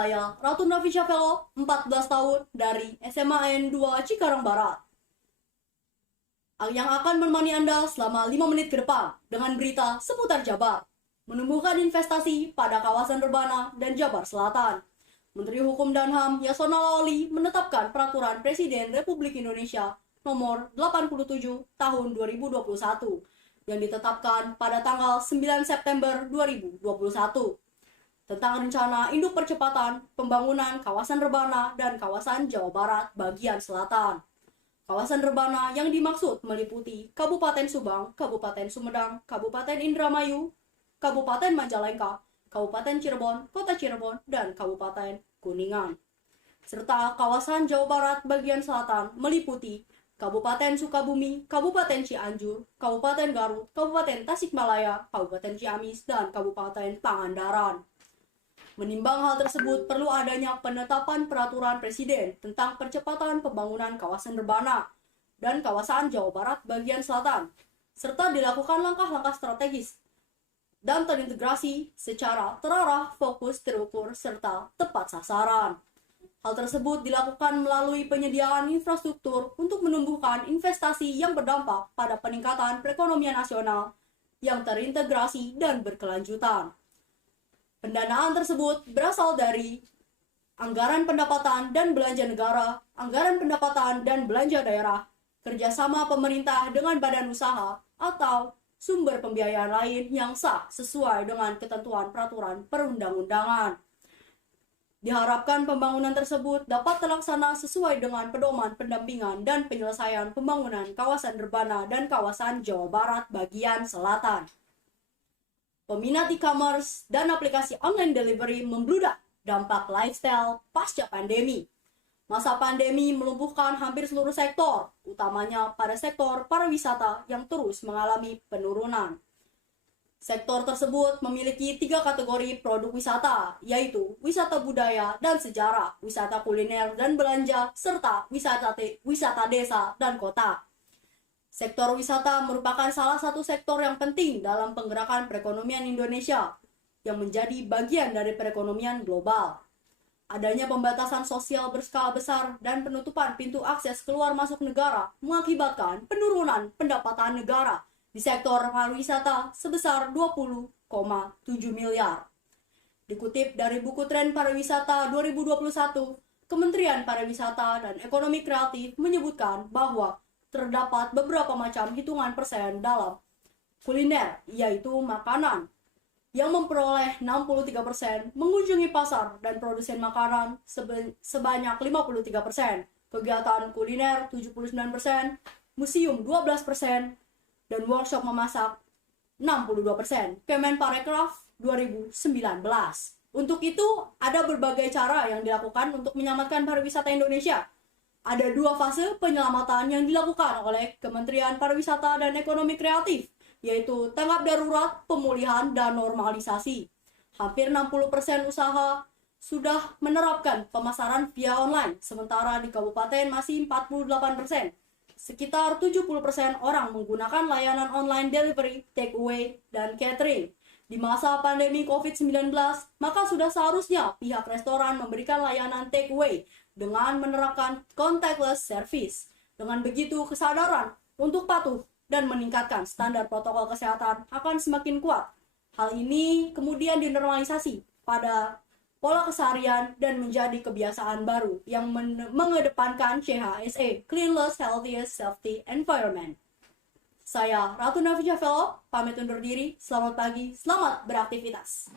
Saya Ratu Nafisya Velo, 14 tahun, dari SMA N2 Cikarang Barat, yang akan menemani Anda selama 5 menit ke depan dengan berita seputar Jabar, menumbuhkan investasi pada kawasan Rebana dan Jabar Selatan. Menteri Hukum dan HAM Yasona Lawli menetapkan Peraturan Presiden Republik Indonesia Nomor 87 Tahun 2021 yang ditetapkan pada tanggal 9 September 2021 tentang rencana induk percepatan pembangunan kawasan Rebana dan kawasan Jawa Barat bagian selatan. Kawasan Rebana yang dimaksud meliputi Kabupaten Subang, Kabupaten Sumedang, Kabupaten Indramayu, Kabupaten Majalengka, Kabupaten Cirebon, Kota Cirebon, dan Kabupaten Kuningan. Serta kawasan Jawa Barat bagian selatan meliputi Kabupaten Sukabumi, Kabupaten Cianjur, Kabupaten Garut, Kabupaten Tasikmalaya, Kabupaten Ciamis, dan Kabupaten Pangandaran. Menimbang hal tersebut, perlu adanya penetapan peraturan presiden tentang percepatan pembangunan kawasan Rebana dan kawasan Jawa Barat bagian selatan, serta dilakukan langkah-langkah strategis dan terintegrasi secara terarah, fokus, terukur, serta tepat sasaran. Hal tersebut dilakukan melalui penyediaan infrastruktur untuk menumbuhkan investasi yang berdampak pada peningkatan perekonomian nasional yang terintegrasi dan berkelanjutan. Pendanaan tersebut berasal dari anggaran pendapatan dan belanja negara, anggaran pendapatan dan belanja daerah, kerjasama pemerintah dengan badan usaha, atau sumber pembiayaan lain yang sah sesuai dengan ketentuan peraturan perundang-undangan. Diharapkan pembangunan tersebut dapat terlaksana sesuai dengan pedoman pendampingan dan penyelesaian pembangunan kawasan Rebana dan kawasan Jawa Barat bagian selatan. Peminat e-commerce dan aplikasi online delivery membludak, dampak lifestyle pasca pandemi. Masa pandemi melumpuhkan hampir seluruh sektor, utamanya pada sektor pariwisata yang terus mengalami penurunan. Sektor tersebut memiliki 3 kategori produk wisata, yaitu wisata budaya dan sejarah, wisata kuliner dan belanja, serta wisata desa dan kota. Sektor wisata merupakan salah satu sektor yang penting dalam penggerakkan perekonomian Indonesia yang menjadi bagian dari perekonomian global. Adanya pembatasan sosial berskala besar dan penutupan pintu akses keluar masuk negara mengakibatkan penurunan pendapatan negara di sektor pariwisata sebesar 20,7 miliar. Dikutip dari buku Tren Pariwisata 2021, Kementerian Pariwisata dan Ekonomi Kreatif menyebutkan bahwa terdapat beberapa macam hitungan persen dalam kuliner, yaitu makanan, yang memperoleh 63%, mengunjungi pasar dan produsen makanan sebanyak 53%, kegiatan kuliner 79%, museum 12%, dan workshop memasak 62%. Kemenparekraf 2019. Untuk itu, ada berbagai cara yang dilakukan untuk menyelamatkan pariwisata Indonesia. Ada 2 fase penyelamatan yang dilakukan oleh Kementerian Pariwisata dan Ekonomi Kreatif, yaitu tanggap darurat, pemulihan, dan normalisasi. Hampir 60% usaha sudah menerapkan pemasaran via online, sementara di kabupaten masih 48%. Sekitar 70% orang menggunakan layanan online delivery, take away, dan catering. Di masa pandemi COVID-19, maka sudah seharusnya pihak restoran memberikan layanan take away dengan menerapkan contactless service. Dengan begitu, kesadaran untuk patuh dan meningkatkan standar protokol kesehatan akan semakin kuat. Hal ini kemudian dinormalisasi pada pola keseharian dan menjadi kebiasaan baru yang mengedepankan CHSE, Cleanliness, Healthiest, Safety, Environment. Saya Ratu Nafisya Velo, pamit undur diri. Selamat pagi, selamat beraktivitas.